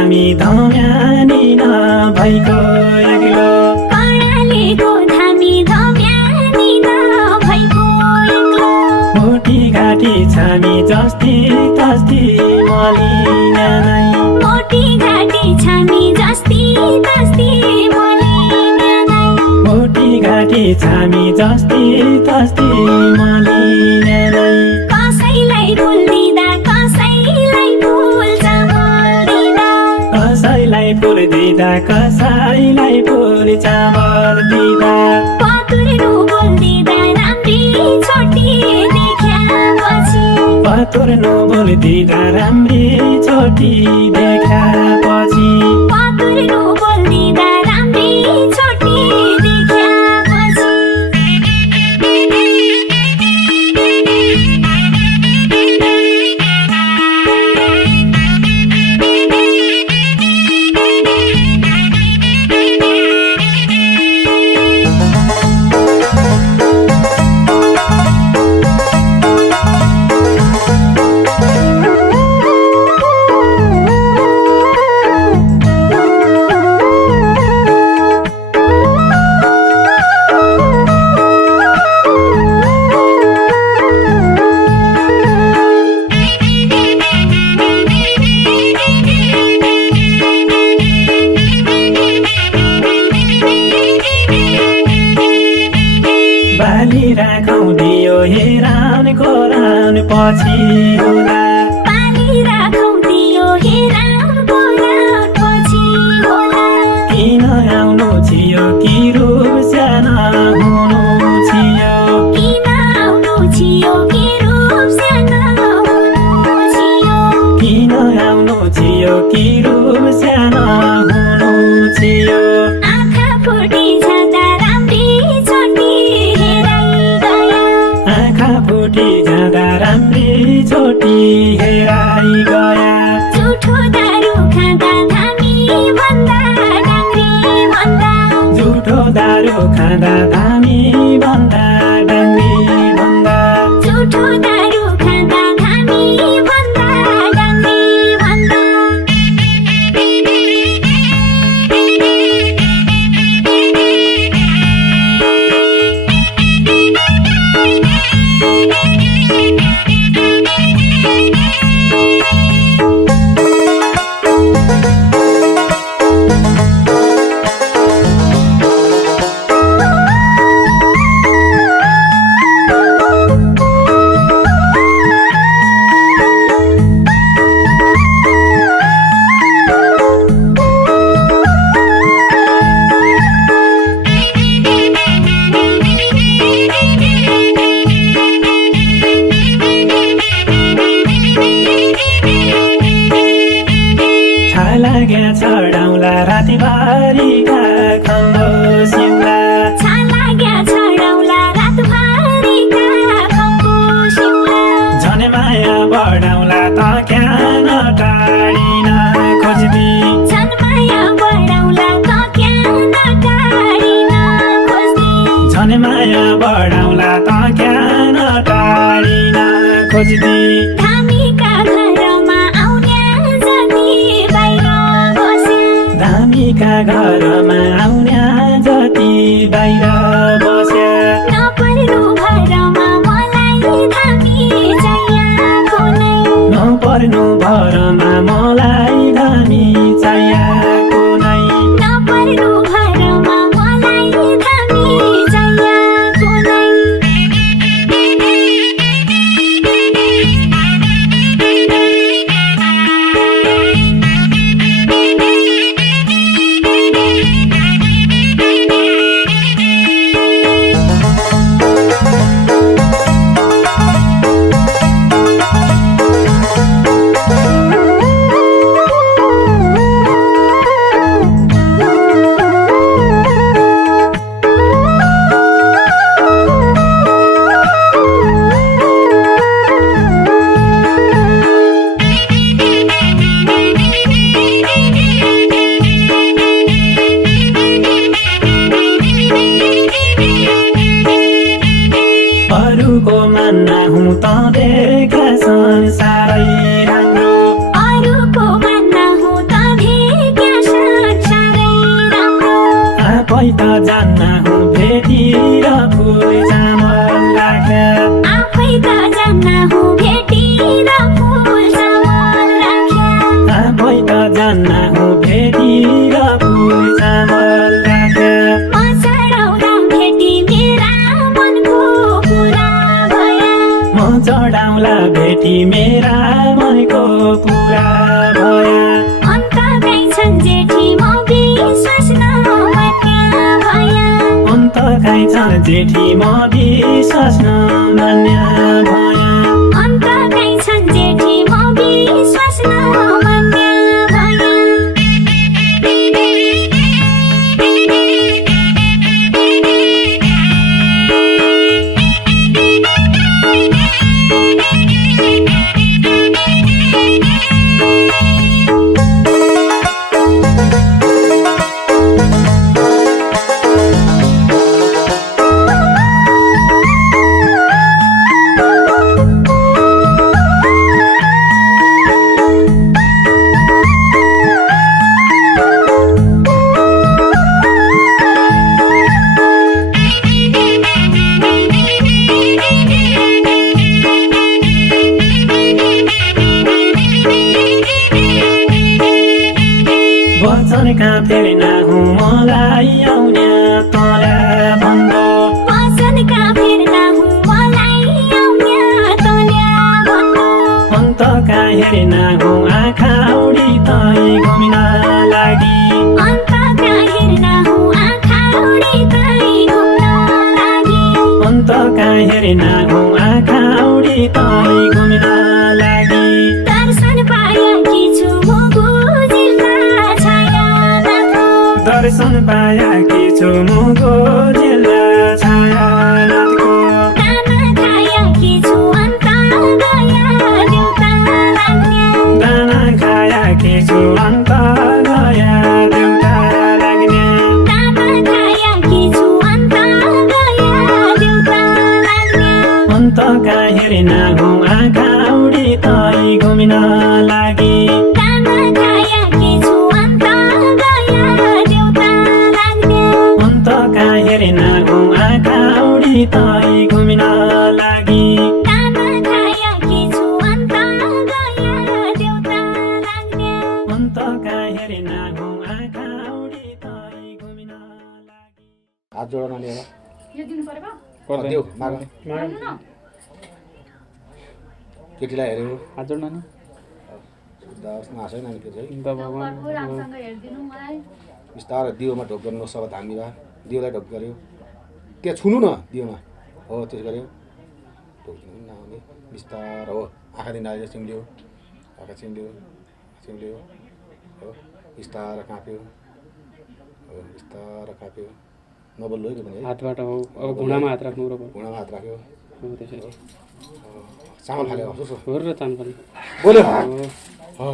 धामी धम्यानी नभएको एक्लो कर्णालीको धामी धम्यानी नभएको एक्लो मोटी घाटी छामी जस्ती तस्ती मलिना नै मोटी घाटी छामी जस्ती तस्ती मलिना नै मोटी घाटी छामी जस्ती तस्ती मलिना नै कसैलाई फुल दिँदा कसैलाई फुल चामल दिँदा कसैलाई फुल दिँदा कसैलाई फुल चामल दिँदा पतुर्नु बोल्दिँदा राम्री छोटी देख्यापछि पतुर्नु बोल्दिँदा राम्री छोटी देखापछि पतुर्नु बोल्दिँदा राम्री छोटी बाली राखौँ दियो हेरानको रान पछि होला पानी राखौँ दियो हेरानको रात पछि होला किन आउनु छियो कि रूप साना हुनु छियो किन आउनु छियो कि रूप सानो हुनु छियो किन आउनु छियो कि रूप साना हुनु छियो आँखा फुटी जाँदा राम्री छोटी हेराइ गयो आँखा फुटी जाँदा राम्री छोटी हेराइ गया झुठो दारू खाँदा धामी भन्दा डाङ्ग्री भन्दा झुठो दारू खाँदा धामी भन्दा डाङ्गी भन्दा झुठो दारू खाँदा धामी भन्दा डाङ्ग्री भन्दा लाग्या छडाउला रातिभरिका खम्बो सिम्ला छालाग्या छडाउला रातभरिका खम्बो सिम्ला झनै माया बढाउला त क्यान टाढिन खोज्दी झन् माया बढाउला त क्यान टाढिन खोज्दी झनै माया बढाउला त क्यान टाढिन खोज्दी धामीका घरमा आउने जति बाहिर बस्या धामीका घरमा आउन्या जति बाहिर बस्या नपर्नु भरमा मलाई धामी चाहिएको नै नपर्नु भरमा मलाई धामी चाहिएको नै नपर्नु भरमा मलाई धामी चाहिएको नै त जान्न हुँ भेटी र फुल चामल राख्या आफै त जान्न हुँ भेटी र फुल चामल राख्या आफै त जान्न हुँ भेटी र फुल चामल राख्या म चढाउँदा भेटी मेरा मनको पुरा भया म चढाउँला भेटी मेरा मनको पुरा भया अन्त काहीँ छन् जेठी म विश्वास नमान्या भया अन्त काहीँ छन् जेठी म विश्वास नमान्या भया अन्त काहीँ छन् जेठी म विश्वास नमान्या भया वचनका फेरि नहुँ मलाई आउने तँलाई भन्दो वचनका फेर्ना हुँ मलाई आउने तँलाई भन्दो अन्तका हेरि नहुँ आँखा उडी तै घुमिन लागि अन्तका हेर्ना हुँ आँखा उडी तै घुम्न लागि अन्तका हेरि नहुँ आँखा उडी तै घुमिन लागि दर्शन पाएकी छु मुगु जिल्ला छायानाथको दर्शन पाएकी छु मुगु जिल्ला छायानाथको दाना खाएकी छु अन्त गया देउता लाग्ने दाना खाएकी छु अन्त गया देउता लाग्ने दाना खाएकी छु अन्त गया देउता लाग्ने अन्तका हेरि नहुँ आँखा उडी तै घुमिन लागि दाना खाएकी छु अन्त गया देउता लाग्ने अन्तका हेरि नहुँ आँखा उडी तै घुमिन लागि दाना खाएकी छु अन्त गया देउता लाग्ने अन्तका हेरि नहुँ आँखा उडी तै घुमिन लागि हात जोड नानी अब यो दिनु पर्यो पर्दैन देऊ माग न केटीलाई हेऱ्यो हात जोड नानी हाँसै नानी फेरि है त भगवान् प्रभु राम्रोसँग हेरिदिनु मलाई बिस्तारै दियोमा ढोक गर्नुहोस् अब धामी भए दियोलाई ढोक गऱ्यो त्यहाँ छुनु न दियोमा हो त्यसो गऱ्यो ढोक दिनु पनि नआउने बिस्तारो हो आँखा दिन आएर चिम्ल्यो आँखा चिम्ल्यो चिम्ल्यो हो बिस्तारो काँप्यो हो बिस्तारो काँप्यो नबोल्नु है पनि है हातबाट हो अब घुँडामा हात राख्नु र घुँडामा हात राख्यो हो त्यसरी चामल फाल्यो सुसो हो र चान्पल बोल्यो हो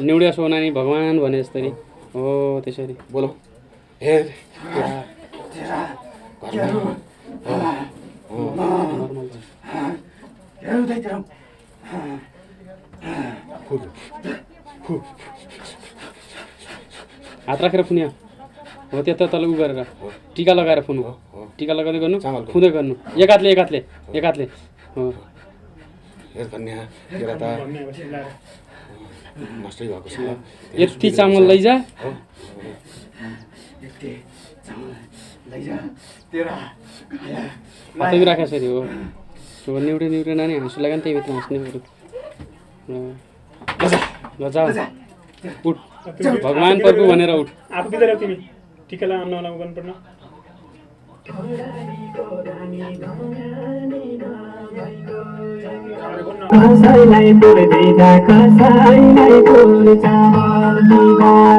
निउड्या सो नानी भगवान् भने जस्तरी हो त्यसरी बोलौँ हे नर्मल हात राखेर फुन्या हो त्यता तल उ गरेर टिका लगाएर फुन्नु टिका लगाउँदै गर्नु खुँदै गर्नु एक हातले हो हेर कन्या तेरा त नष्टै भएको छ यति चामल लैजा हातै राखेको छ हो हो निउडे नानी हाँसु लाग्यो नि त्यही भित्र हाँस्ने ल जाऊ उठ भगवान् प्रभु भनेर उठ आफू बिदा तिमी टिकालाई आम्न नलाउ गर्नुपर्न कसैलाई फुल दिँदा कसैलाई फुल चामल दिँदा